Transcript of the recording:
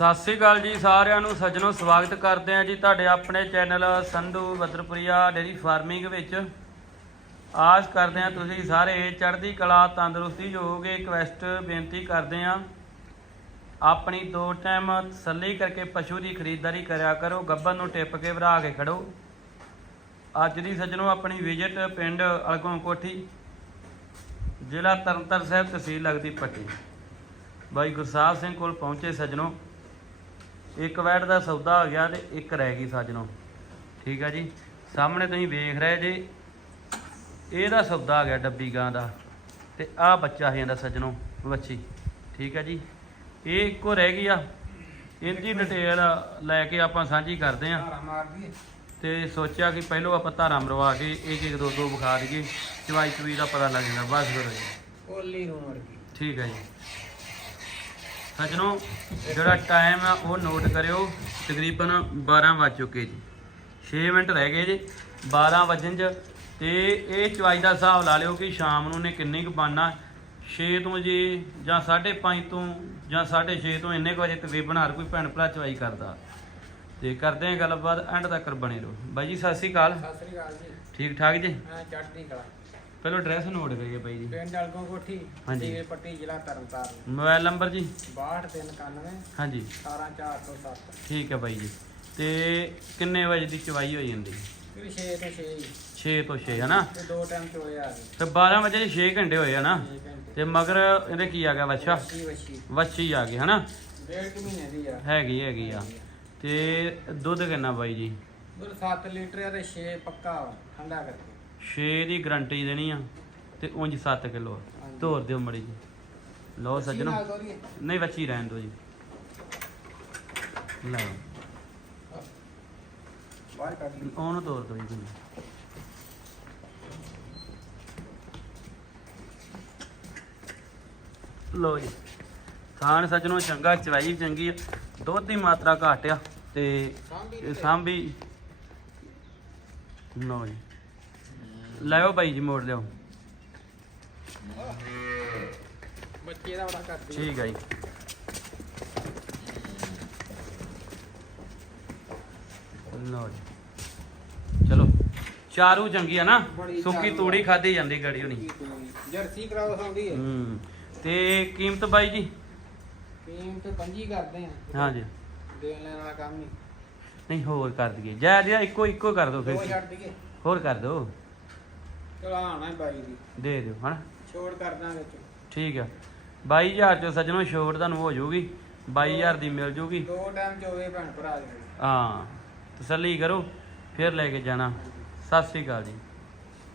ਸਤਿ ਸ੍ਰੀ ਅਕਾਲ ਜੀ ਸਾਰਿਆਂ ਨੂੰ, ਸੱਜਣੋ, ਸਵਾਗਤ ਕਰਦੇ ਹਾਂ ਜੀ ਤੁਹਾਡੇ ਆਪਣੇ channel Sandhu Badarpuria dairy farming ਵਿੱਚ। ਆਸ ਕਰਦੇ ਹਾਂ ਤੁਸੀਂ ਸਾਰੇ ਚੜ੍ਹਦੀ ਕਲਾ, ਤੰਦਰੁਸਤੀ ਹੋਗੇ ਰਿਕਵੈਸਟ ਬੇਨਤੀ ਕਰਦੇ ਹਾਂ। ਆਪਣੀ ਦੋ ਟਾਈਮ ਤਸੱਲੀ ਕਰਕੇ ਪਸ਼ੂ ਦੀ ਖਰੀਦਦਾਰੀ ਕਰਿਆ ਕਰੋ ਗੱਬਨ ਨੂੰ ਟਿੱਪ ਕੇ ਭਰਾ ਕੇ ਖੜੋ। ਅੱਜ ਦੀ ਸੱਜਣੋ ਆਪਣੀ ਵਿਜ਼ਿਟ ਪਿੰਡ ਅਲਗੋਂ ਕੋਠੀ, ਜ਼ਿਲ੍ਹਾ ਤਰਨਤਾਰਨ ਸਾਹਿਬ ਤਹਿਸੀਲ ਲੱਗਦੀ ਪੱਟੀ। ਬਾਈ ਗੁਰਸਾਹਿਬ ਸਿੰਘ ਕੋਲ ਪਹੁੰਚੇ ਸੱਜਣੋ। ਇੱਕ ਵੈਟ ਦਾ ਸੌਦਾ ਹੋ ਗਿਆ ਤੇ ਇੱਕ ਰਹਿ ਗਈ ਸੱਜਣੋ। ਠੀਕ ਆ ਜੀ? ਸਾਹਮਣੇ ਤੁਸੀਂ ਵੇਖ ਰਹੇ ਜੀ ਇਹਦਾ ਸੌਦਾ ਆ ਗਿਆ ਡੱਬੀ ਗਾਂ ਦਾ ਤੇ ਆਹ ਬੱਚਾ ਹੈ ਇਹਦਾ ਸੱਜਣੋ ਵੱਛੀ। ਠੀਕ ਆ ਜੀ? ਇਹ ਇੱਕੋ ਰਹਿ ਗਈ ਆ। ਇਹਦੀ ਡਿਟੇਲ ਲੈ ਕੇ ਆਪਾਂ ਸਾਂਝੀ ਕਰਦੇ ਆਂ। ਤੇ ਸੋਚਿਆ ਕਿ ਪਹਿਲੋਂ ਆਪਾਂ ਧਾਰਾ ਮਰਵਾ ਕੇ ਇੱਕ ਇੱਕ ਦੋ ਦੋ ਵਿਖਾ ਦਈਏ। ਚਵਾਈ ਚਵੀ ਦਾ ਪਤਾ ਲੱਗ ਜਾਂਦਾ ਬਸ ਕਰੋ ਜੀ। ਕੋਲੀ ਨੂੰ ਮਰ ਗਈ ਠੀਕ ਹੈ ਜੀ। ਸੱਜਣੋ ਜਿਹੜਾ ਟਾਈਮ ਆ ਉਹ ਨੋਟ ਕਰਿਓ। ਤਕਰੀਬਨ 12 ਵੱਜ ਚੁੱਕੇ ਜੀ। 6 ਮਿੰਟ ਰਹਿ ਗਏ ਜੀ। 12 ਵਜਣ ਚ। ਤੇ ਇਹ ਚਵਾਈ ਦਾ ਹਿਸਾਬ ਲਾ ਲਿਓ ਕਿ ਸ਼ਾਮ ਨੂੰ ਨੇ ਕਿੰਨੀ ਕੁ ਬਾਨਾ 6 ਤੋਂ ਜੀ ਜਾਂ 5:30 ਤੋਂ ਜਾਂ 6:30 ਤੋਂ ਇੰਨੇ ਕੁ ਵਜੇ ਤਕਰੀਬਨ ਹਰ ਕੋਈ ਭੈਣ ਭਰਾ ਚਵਾਈ ਕਰਦਾ। ਤੇ ਕਰਦੇ ਹਾਂ ਗੱਲਬਾਤ ਐਂਡ ਤੱਕ ਬਣੇ ਰਹੋ। ਬਾਈ ਜੀ ਸਤਿ ਸ੍ਰੀ ਅਕਾਲ। ਸਤਿ ਸ੍ਰੀ ਅਕਾਲ ਜੀ। ਠੀਕ ਠਾਕ ਜੀ? ਮੈਂ ਚੜ੍ਹਦੀ ਕਲਾ। ਪਹਿਲਾਂ ਐਡਰੈਸ ਨੋਟ ਕਰੀਏ ਬਾਈ ਜੀ। ਪਿੰਡ ਅਲਗੋਂ ਕੋਠੀ ਹਾਂਜੀ। ਜੀਵੇ ਪੱਟੀ ਜ਼ਿਲ੍ਹਾ ਤਰਨਤਾਰਨ। ਮੋਬਾਈਲ ਨੰਬਰ ਜੀ? 6291 ਹਾਂਜੀ। 18407 ਠੀਕ ਹੈ ਬਾਈ ਜੀ। ਤੇ ਕਿੰਨੇ ਵਜੇ ਦੀ ਚਵਾਈ ਹੋ ਜਾਂਦੀ ਫਿਰ 6 ਤੋਂ 6 6 ਤੋਂ 6 ਹੈ ਨਾ ਤੇ ਦੋ ਟਾਈਮ ਚੋਏ ਆ ਗਏ ਤੇ 12 ਵਜੇ ਦੇ 6 ਘੰਟੇ ਹੋਏ ਆ ਨਾ 6 ਘੰਟੇ। ਤੇ ਮਗਰ ਇਹਦੇ ਕੀ ਆ ਗਿਆ ਵੱਛਾ? ਵੱਛੀ ਵੱਛੀ। ਵੱਛੀ ਆ ਗਈ ਹਨਾ? ਡੇਢ ਕੁ ਮਹੀਨੇ ਦੀ ਆ। ਹੈਗੀ ਹੈਗੀ ਆ। ਤੇ ਦੁੱਧ ਕਿੰਨਾ ਬਾਈ ਜੀ? ਦੁੱਧ 7 ਲੀਟਰ ਆ ਤੇ 6 ਪੱਕਾ ਵਾ, ਠੰਡਾ ਕਰਕੇ। 6 ਦੀ ਗਰੰਟੀ ਦੇਣੀ ਆ ਤੇ ਉਂਝ 7 ਕਿਲੋ। ਧੋਰ ਦਿਓ ਮੜੀ ਜੀ। ਲਓ ਸੱਜਣੋ। ਨਹੀਂ ਵੱਛੀ ਰਹਿਣ ਦਿਓ ਜੀ। ਲਓ ਬਾਹਰ ਕੱਢ ਲਈ। ਉਹਨੂੰ ਤੋਰ ਦਿਓ ਜੀ ਤੁਸੀਂ? ਲੋ ਜੀ। ਥਾਣ ਸੱਜਣੋ ਚੰਗਾ ਚਵਾਈ ਚੰਗੀ ਆ। ਦੁੱਧ ਦੀ ਮਾਤਰਾ ਘੱਟ ਆ ਤੇ ਸਾਂਭੀ ਇਹ ਸਾਂਭੀ। ਲੋ ਜੀ। ਲਾਓ ਬਾਈ ਜੀ ਮੋੜ ਲਿਓ ਬੱਚੇ ਦਾ ਬੜਾ ਕਰਦੀ ਠੀਕ ਆ ਜੀ। ਲੋ ਜੀ। ਚਲੋ ਚਾਰੂ ਚੰਗੀ ਆ ਨਾ ਬੜੀ ਸੁੱਕੀ ਚਾਰੂ ਤੂੜੀ। ਖਾਦੀ ਜਾਂਦੀ ਗੜੀ ਹੋਣੀ। ਜਰਸੀ ਸਾਂਭੀ ਹੈ ਹੂੰ ਤੇ ਕੀਮਤ ਬਾਈ ਜੀ? ਕੀਮਤ ਪੰਜੀ ਕਰਦੇ ਆ। ਹਾਂਜੀ। ਦੇਣ ਲੈਣ ਵਾਲਾ ਕੰਮ ਹੀ ਨਹੀਂ ਹੋਰ ਕਰ ਦਈਏ। ਜੈ ਜੀ ਇੱਕੋ ਇੱਕੋ ਕਰ ਦੋ ਫਿਰ। ਛੱਡ ਦਈਏ। ਹੋਰ ਕਰ ਦਿਓ। ਚਲੋ ਆਣਾ ਹੀ ਬਾਈ ਦੀ। ਦੇ ਦਿਓ ਹਨਾ? ਛੋੜ ਕਰ ਦਾਂਗੇ ਚ ਠੀਕ ਆ। 22000 ਚੋਂ ਸੱਜਣੋ ਛੋਟ ਤੁਹਾਨੂੰ ਹੋ ਜਾਊਗੀ। 22000 ਦੀ ਮਿਲ ਜੂਗੀ। ਦੋ ਟਾਈਮ ਚੋਵੇ ਭੈਣ ਭਰਾ ਦੇ। ਹਾਂ ਤਸੱਲੀ ਕਰੋ ਫਿਰ ਲੈ ਕੇ ਜਾਣਾ। ਸਤਿ ਸ੍ਰੀ ਅਕਾਲ ਜੀ।